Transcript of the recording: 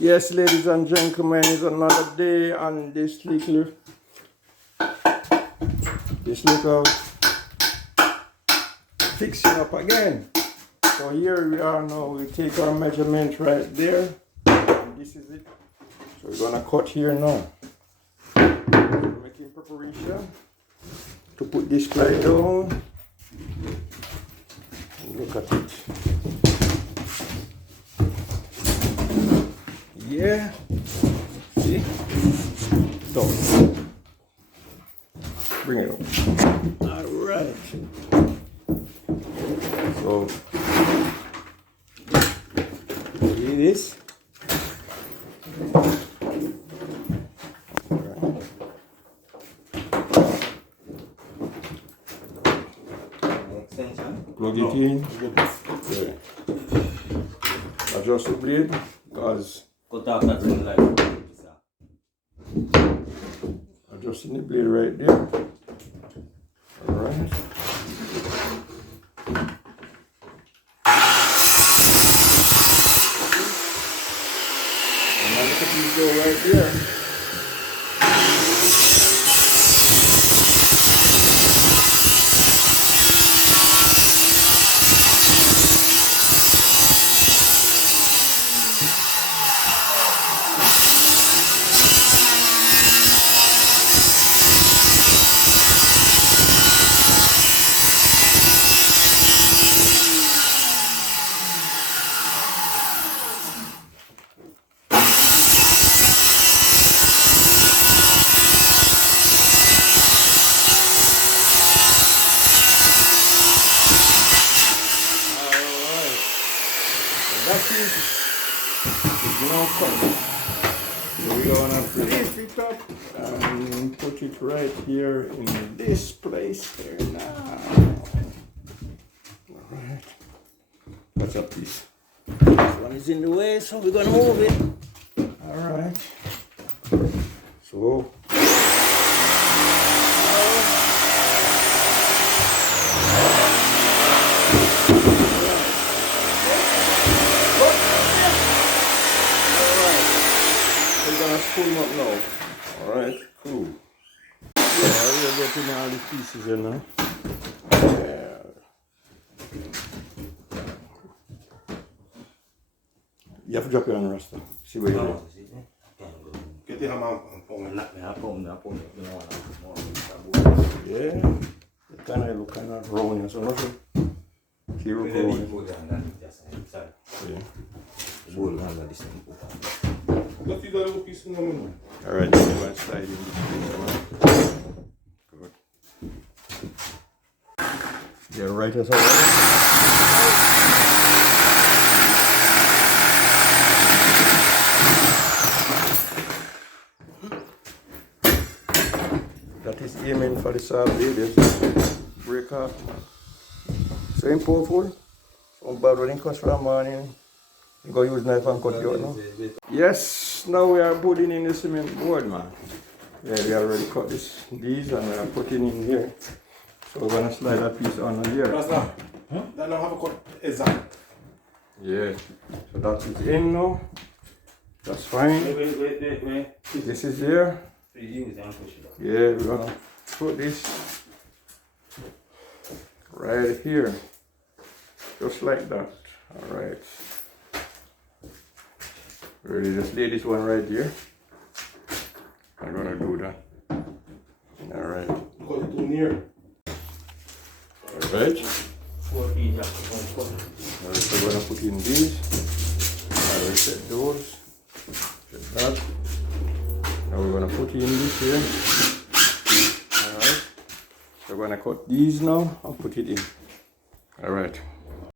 Yes, ladies and gentlemen, it's another day on this little fixing up again. So here we are now. We take our measurement right there. And this is it. So we're gonna cut here now. We're making preparation to put this ply down. And look at it. Yeah. See? So bring it up. Alright. So see this? Plug it in. Yeah. Adjust the blade because adjusting the blade right there. Alright. And now look at these go right there. That's easy. There's no cut. So we're gonna lift it up and put it right here in this place here now. Alright. That's a piece. This one is in the way, so we're gonna move it. Alright. So pull them up now. Alright, cool. Yeah, we're getting all the pieces in now. Yeah. You have to drop it on the rasta. See where you're at. Get the hammer and pull it. Yeah. It kind of look kind of round, so nothing. See where we're going. Yeah. Alright, then you want to slide in this. Good. Yeah, right as well. That is aiming for the saw blade. Just break off. Same powerful. Some bad when it comes from the morning. You go use knife and cut it out now. Yes, now we are putting in the cement board, man. Yeah, we already cut these and we are putting in here. So we're gonna slide that piece on here. That's not. Huh? That don't have a cut exact. Yeah. So that is in now. That's fine. Wait. This is here. Yeah, we're gonna put this right here. Just like that. Alright. Ready, just lay this one right here. I'm gonna do that. Alright. Because it's too near. Alright. Alright, so we're gonna put in these. I'll reset those. Set that. Now we're gonna put in this here. Alright. So we're gonna cut these now and put it in. Alright.